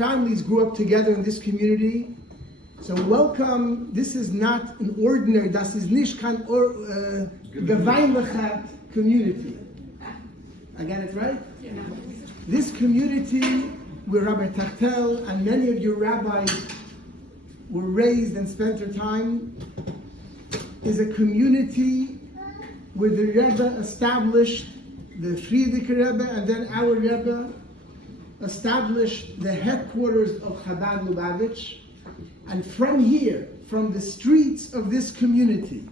Families grew up together in this community. So welcome. This is not an ordinary, das ist nicht kein gewöhnlicher community. I got it right? Yeah. This community where Rabbi Teichtal and many of your rabbis were raised and spent their time is a community where the Rebbe established, the Friedrich Rebbe and then our Rebbe established the headquarters of Chabad Lubavitch. And from here, from the streets of this community,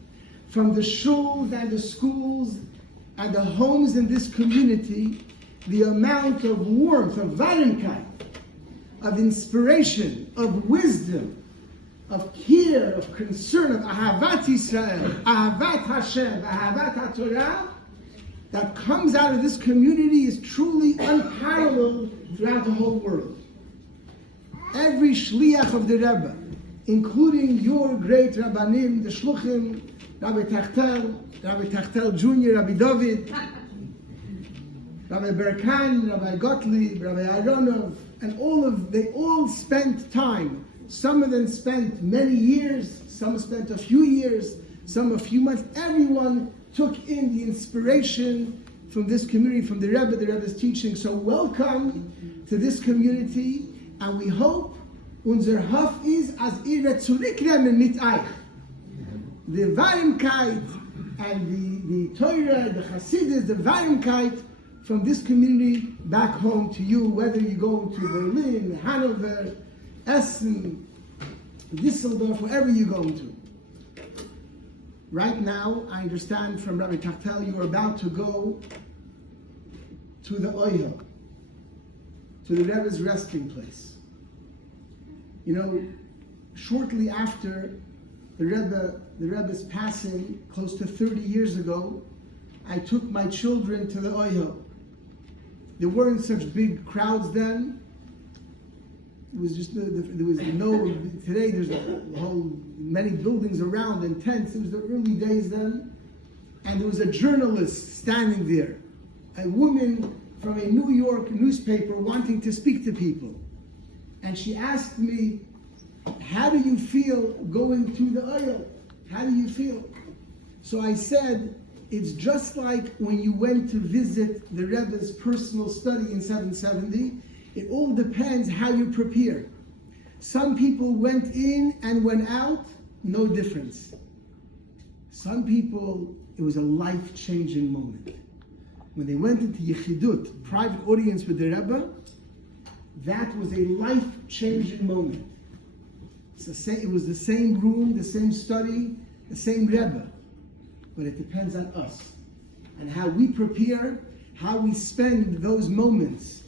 from the shuls and the schools and the homes in this community, the amount of warmth, of Warmkeit, of inspiration, of wisdom, of care, of concern, of Ahavat Yisrael, Ahavat Hashem, Ahavat HaTorah, that comes out of this community is truly unparalleled throughout the whole world. Every shliach of the Rebbe, including your great Rabbanim, the Shluchim, Rabbi Teichtal Jr., Rabbi David, Rabbi Berkan, Rabbi Gottlieb, Rabbi Aronov, and they all spent time. Some of them spent many years, some spent a few years, some a few months. Everyone took in the inspiration from this community, from the Rebbe's teaching. So welcome to this community, and we hope unser Hof is as ihr zurücknehmen mit euch. The Warmkeit and the Torah, the Hasidus, the Warmkeit from this community back home to you, whether you go to Berlin, Hanover, Essen, Düsseldorf, wherever you're going to. Right now, I understand from Rabbi Teichtal, you are about to go to the Ohel, to the Rebbe's resting place. You know, shortly after the Rebbe's passing, close to 30 years ago, I took my children to the Ohel. There weren't such big crowds then. It was just, there was no, today there's a whole, many buildings around and tents. It was the early days then. And there was a journalist standing there, a woman from a New York newspaper wanting to speak to people. And she asked me, how do you feel going to the Ohel? How do you feel? So I said, it's just like when you went to visit the Rebbe's personal study in 770. It all depends how you prepare. Some people went in and went out, no difference. Some people, it was a life-changing moment. When they went into Yechidut, private audience with the Rebbe, that was a life-changing moment. It was the same room, the same study, the same Rebbe. But it depends on us and how we prepare, how we spend those moments.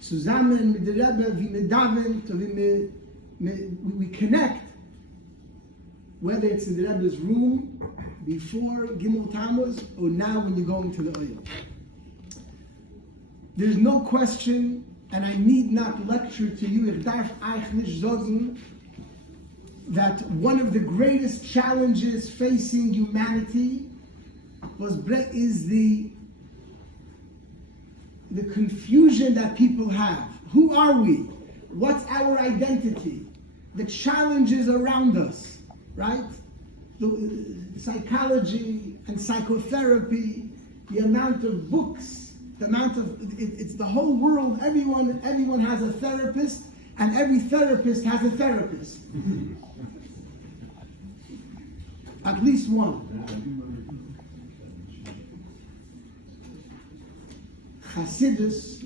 Zusammen mit der Rebbe, wie wir daven, we connect, whether it's in the Rebbe's room, before Gimel Tammuz, or now when you're going to the Ohel. There's no question, and I need not lecture to you, ich darf euch nicht sagen, that one of the greatest challenges facing humanity is the confusion that people have. Who are we? What's our identity? The challenges around us, right? The psychology and psychotherapy, the amount of books, it's the whole world. Everyone has a therapist, and every therapist has a therapist. At least one. Hasidus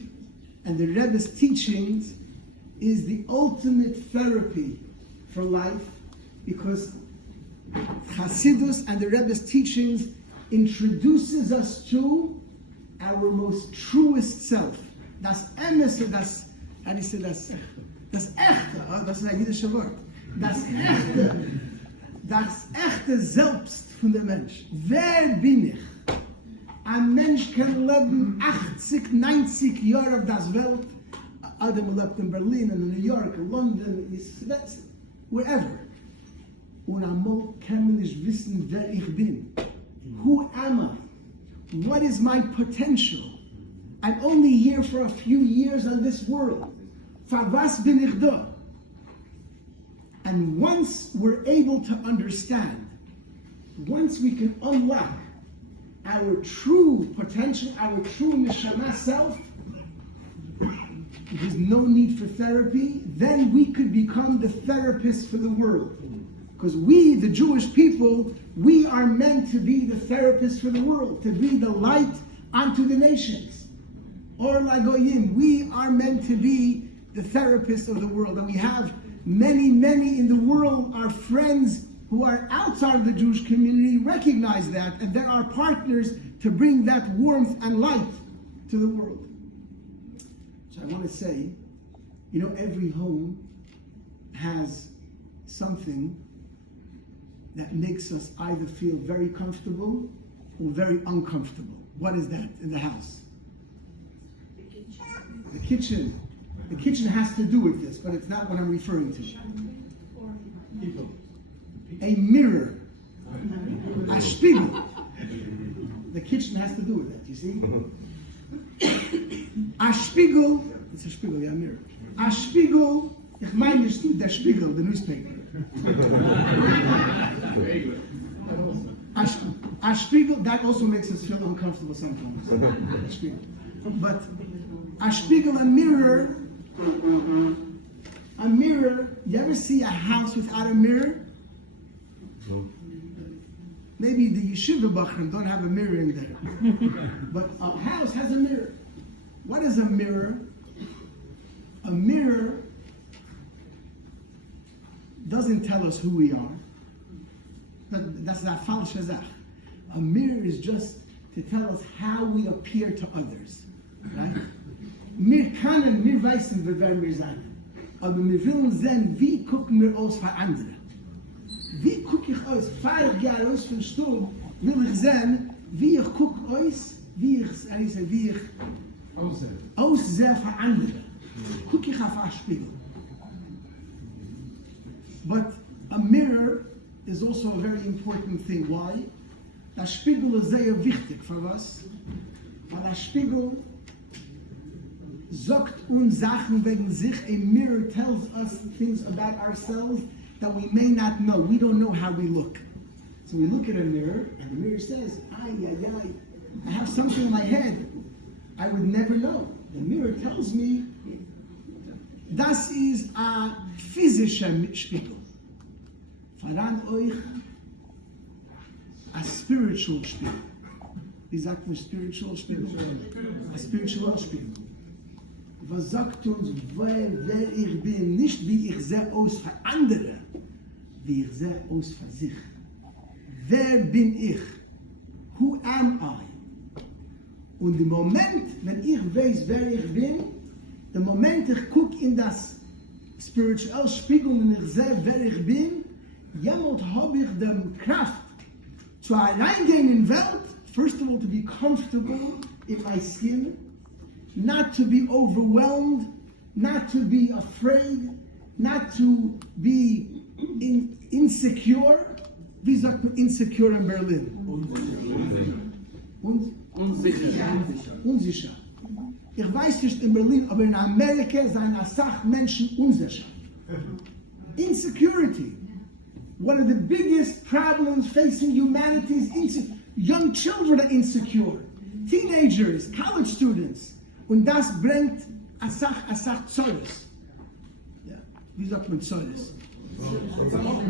and the Rebbe's teachings is the ultimate therapy for life, because Hasidus and the Rebbe's teachings introduces us to our most truest self. Das Emes, how do you say das Echte, das ist ein jüdischer Wort. Das echte Selbst von der Mensch. Wer bin ich? Ein Mensch kann leben 80, 90 Jahre auf das Welt. Adam lebt in Berlin, in New York, in London, wherever. Und einmal kann man nicht wissen, wer ich bin. Who am I? What is my potential? I'm only here for a few years on this world. Für was bin ich da? And once we're able to understand, once we can unlock our true potential, our true neshama self, there's no need for therapy, then we could become the therapist for the world. Because we, the Jewish people, we are meant to be the therapist for the world, to be the light unto the nations. Or Lagoyim, we are meant to be the therapist of the world. And we have many, many in the world, our friends who are outside of the Jewish community recognize that, and they're our partners to bring that warmth and light to the world. So I want to say, every home has something that makes us either feel very comfortable or very uncomfortable. What is that in the house? The kitchen. The kitchen has to do with this, but it's not what I'm referring to. People. A mirror. A spiegel. The kitchen has to do with that, you see? A spiegel, it's a spiegel, yeah, a mirror. A spiegel, ich meine nicht der Spiegel, the newspaper. A spiegel, that also makes us feel uncomfortable sometimes. A spiegel. But a spiegel, a mirror, you ever see a house without a mirror? Maybe the yeshiva bachrim don't have a mirror in there. But a house has a mirror. What is a mirror? A mirror doesn't tell us who we are. That's not falsche Sache. A mirror is just to tell us how we appear to others. Right? Wir wissen, wer wir sein. Aber wir wollen sehen, wie gucken wir aus für andere. Wie gucke ich aus? Fahre ich ja aus vom Stuhl, will ich sehen, wie ich gucke aus, wie ich aussehe für andere. Gucke ich auf einen Spiegel. But a mirror is also a very important thing. Why? Der Spiegel ist sehr wichtig. Für was? Weil der Spiegel sagt uns Sachen wegen sich. A mirror tells us things about ourselves that we may not know. We don't know how we look. So we look at a mirror, and the mirror says, I have something in my head I would never know. The mirror tells me, das ist a physischer Spiegel. Voran euch a spiritual Spiegel. Wie sagt man spiritual Spiegel? A spiritual Spiegel. Was sagt uns, wer ich bin, nicht wie ich sehe aus für andere, wie ich sehe aus für sich. Wer bin ich? Who am I? Und im Moment, wenn ich weiß, wer ich bin, der Moment, ich gucke in das spiritual Spiegel und ich sehe, wer ich bin, jemals habe ich die Kraft, zu reingehen in die Welt, first of all, to be comfortable in my skin, not to be overwhelmed, not to be afraid, not to be insecure. Wie sagt man insecure in Berlin? Unsicher. Ich weiß nicht in Berlin, aber in Amerika sind Menschen unsicher. Insecurity. One of the biggest problems facing humanity is young children are insecure. Teenagers, college students. Und das bringt Asach Zolles. Ja. Wie sagt man Zolles? Zarot.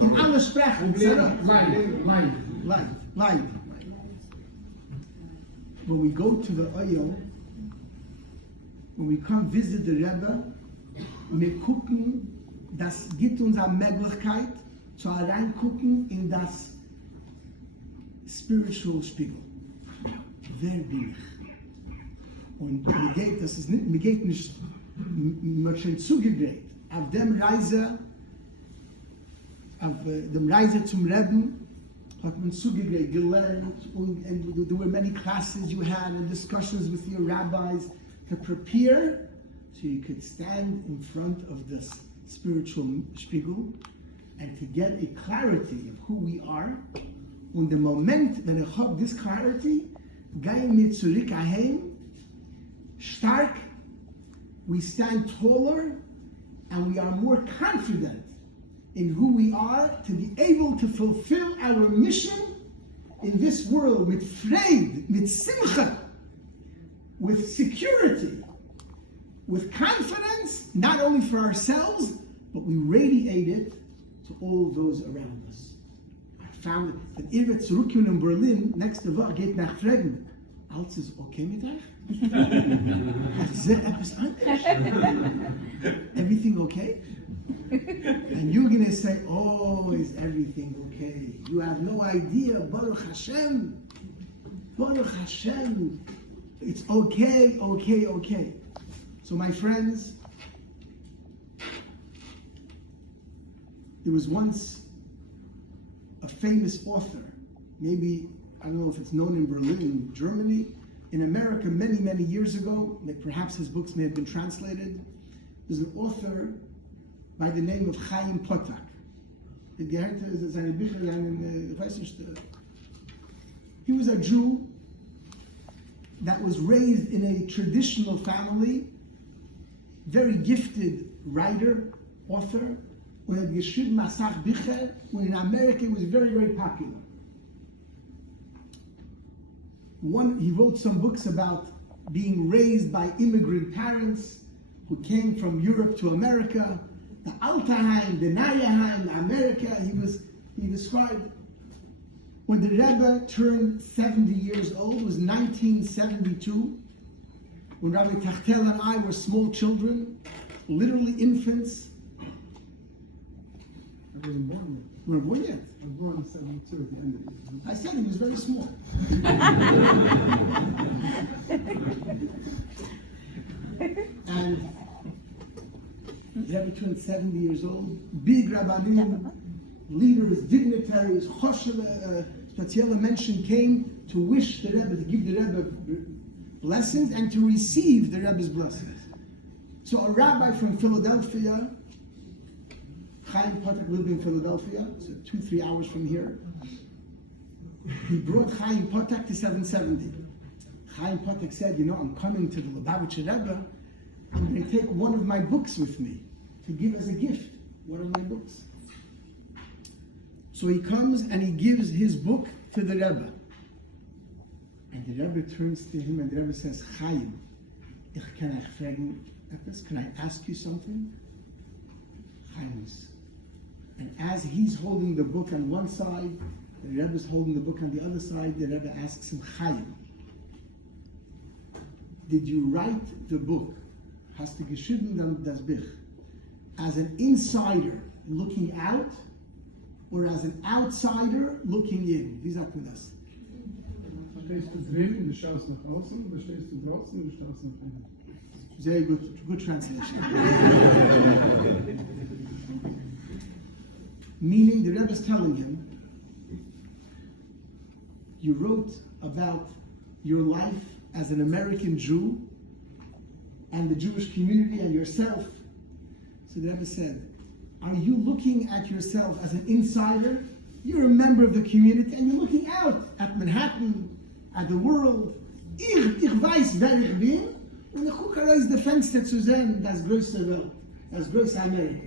In alle Sprachen. Zarot. Leid. When we go to the Ohel, when we come visit the Rebbe, wir gucken, das gibt uns eine Möglichkeit, zu reingucken in das Spiritual Spiegel. Wer bin ich? Und mir geht nicht schön zugedreht. Auf dem Reise zum Rebbe hat man zugedreht, gelernt, and there were many classes you had and discussions with your rabbis to prepare so you could stand in front of this spiritual spiegel and to get a clarity of who we are. Und im Moment, wenn ich habe this clarity, gehen wir zurück heim, stark, we stand taller and we are more confident in who we are to be able to fulfill our mission in this world with freid, with simcha, with security, with confidence, not only for ourselves, but we radiate it to all those around us. I found that if it's Rukun in Berlin, next Woche geht nach Fragen. Alles ist okay mit euch? Everything okay? And you're going to say, oh, is everything okay? You have no idea. Baruch Hashem. Baruch Hashem. It's okay, okay, okay. So my friends, there was once a famous author, maybe, I don't know if it's known in Berlin, Germany, in America many, many years ago, perhaps his books may have been translated. There's an author by the name of Chaim Potak. He was a Jew that was raised in a traditional family, very gifted writer, author, when in America it was very, very popular. He wrote some books about being raised by immigrant parents who came from Europe to America, the Altaheim, the Nayaheim, America. He described when the Rebbe turned 70 years old, it was 1972, when Rabbi Teichtal and I were small children, literally infants. I wasn't born yet. You weren't born yet? I was born in 72 at the end of it. I said he was very small. And the Rebbe turned 70 years old. Big rabbanim, leaders, dignitaries, special mention came to wish the Rebbe, to give the Rebbe blessings and to receive the Rebbe's blessings. So a rabbi from Philadelphia, Chaim Potak lived in Philadelphia, so 2-3 hours from here. He brought Chaim Potak to 770. Chaim Potak said, I'm coming to the Lubavitch Rebbe. I'm going to take one of my books with me to give as a gift. One of my books. So he comes and he gives his book to the Rebbe. And the Rebbe turns to him and the Rebbe says, Chaim, can I ask you something? Chaim. And as he's holding the book on one side, the Rebbe is holding the book on the other side, the Rebbe asks him, Chaim, did you write the book, hast du geschrieben das Buch, as an insider looking out, or as an outsider looking in? Wie sagt man das? Stehst du drin, du schaust nach außen, oder stehst du draußen, du schaust nach innen? Very good translation. Meaning, the Rebbe is telling him, you wrote about your life as an American Jew and the Jewish community and yourself. So the Rebbe said, are you looking at yourself as an insider? You're a member of the community and you're looking out at Manhattan, at the world. Ich weiß, wer ich bin. Und ich gucke raus the Fenster zu sehen, das größte Welt, das größte Amerika.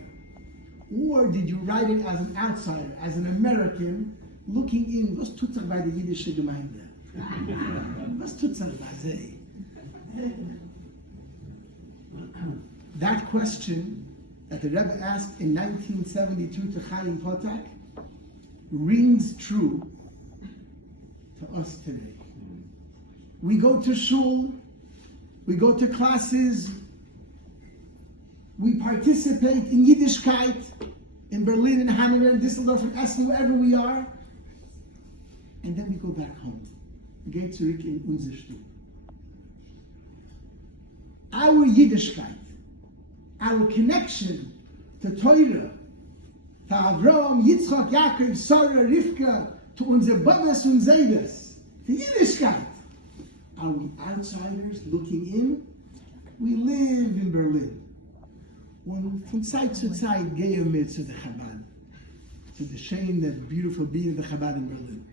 Or did you write it as an outsider, as an American, looking in, was tut sich bei der jüdischen Gemeinde? Was tut sich bei sie? That question that the Rebbe asked in 1972 to Chaim Potak rings true to us today. We go to shul, we go to classes, we participate in Yiddishkeit in Berlin, in Hanover, in Düsseldorf, in Essen, wherever we are, and then we go back home. We go zurück in unser Stuhl. Our Yiddishkeit, our connection to Torah, to Avraham, Yitzchak, Yaakov, Sarah, Rivka, to unser Babas und Zaydas, to Yiddishkeit. Are we outsiders looking in? We live in Berlin. Und von Zeit zu Zeit gehen wir zu the Chabad, to the shame, that beautiful being of the Chabad in Berlin.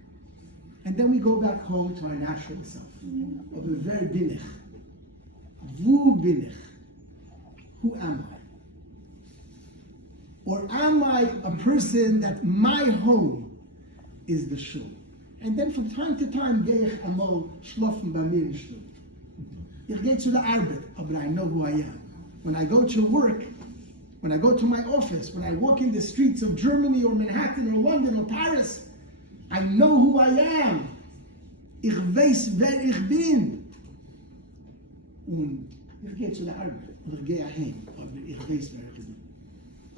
And then we go back home to our natural self. Of a very bin ich. Wo bin ich? who am I? Or am I a person that my home is the shul? And then from time to time, gehe ich einmal schlafen bei mir im Shul. Ich gehe zu der Arbeit, aber I know who I am. When I go to work, when I go to my office, when I walk in the streets of Germany or Manhattan or London or Paris, I know who I am. Ich weiß, wer ich bin. Und ich gehe zu der Arbeit, oder ich gehe heim, aber ich weiß, wer ich bin.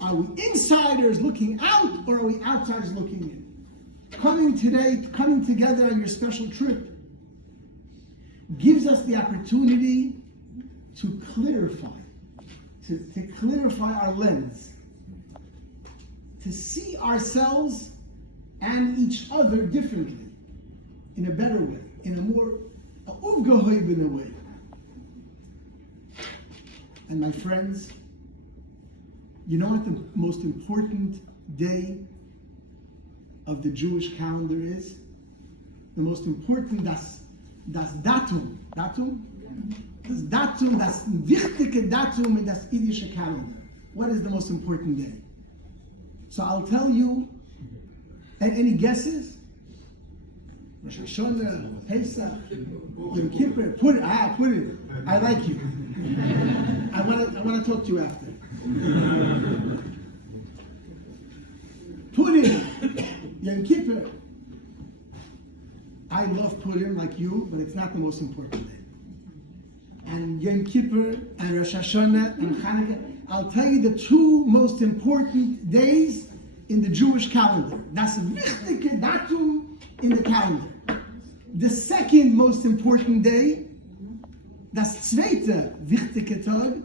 Are we insiders looking out, or are we outsiders looking in? Coming together on your special trip gives us the opportunity to clarify, to clarify our lens, to see ourselves and each other differently, in a better way, in a more aufgehoben way. And my friends, you know what the most important day of the Jewish calendar is? The most important, das Datum. Datum? Das Datum, das wichtige Datum in das Yiddische calendar. What is the most important day? So I'll tell you, any guesses? Rosh Hashanah, Pesach, Yom Kippur, put it. I like you. I want to talk to you after. Purim, Yom Kippur. I love Purim like you, but it's not the most important day. And Yom Kippur and Rosh Hashanah and Hanukkah, I'll tell you the two most important days in the Jewish calendar. Das wichtige Datum in the calendar. The second most important day, das zweite wichtige Tag,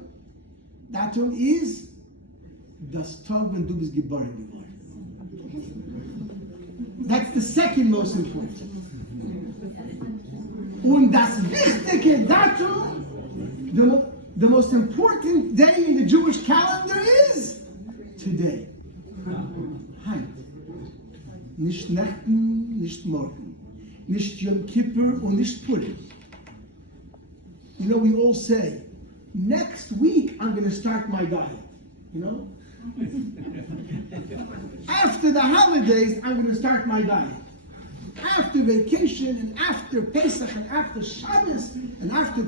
Datum is das Tag, wenn du bist geboren geworden. That's the second most important. Und das wichtige Datum, the most important day in the Jewish calendar is today. Heint. Nicht Nächten, nicht Morgen. Nicht Yom Kippur und nicht Purim. You know, we all say, next week I'm going to start my diet. You know? After the holidays, I'm going to start my diet. After vacation, and after Pesach, and after Shabbos, and after